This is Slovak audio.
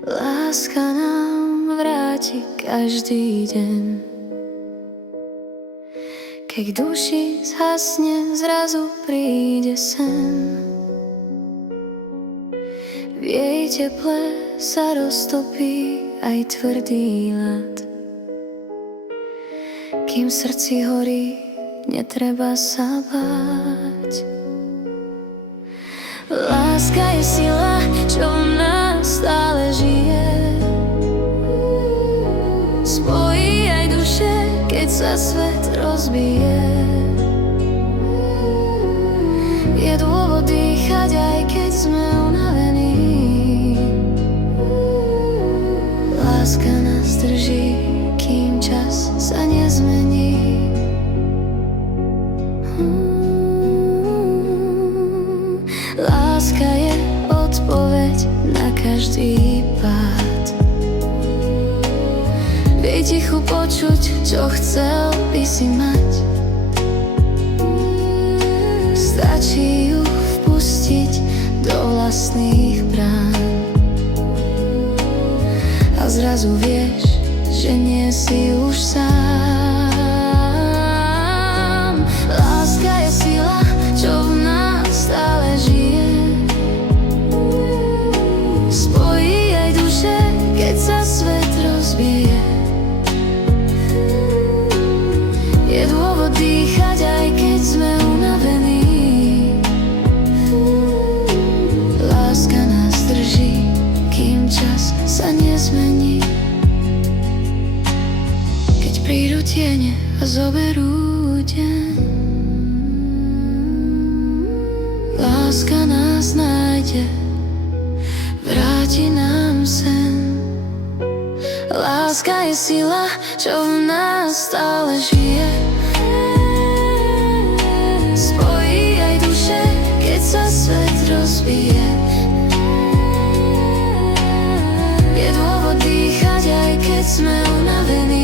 Láska nám vráti každý deň. Keď duši zhasne, zrazu príde sen. V jej teple sa roztopí aj tvrdý ľad. Kým v srdci horí, netreba sa báť. Láska je sila, čo v nás stále žije. Spojí aj duše, keď sa svet rozbije. Je dôvod dýchať, aj keď sme unavení. Láska nás drží, kým čas sa nezmení. Láska je odpoveď na každý pád. Vie tichu počuť, čo chcel by si mať. Stačí ju vpustiť do vlastných brán. A zrazu vieš, že nie si už sám. Láska je sila, čo v nás stále žije. Spojí aj duše, keď sa svet rozbije. Je dôvod dýchať, aj keď sme unavení. Láska nás drží, kým čas sa nezmení. Keď prídu tiene a zoberú deň, láska nás nájde, vráti nám sen. Láska je sila, čo v nás stále žije. Spojí aj duše, keď sa svet rozbije. Je dôvod dýchať, aj keď sme unavení.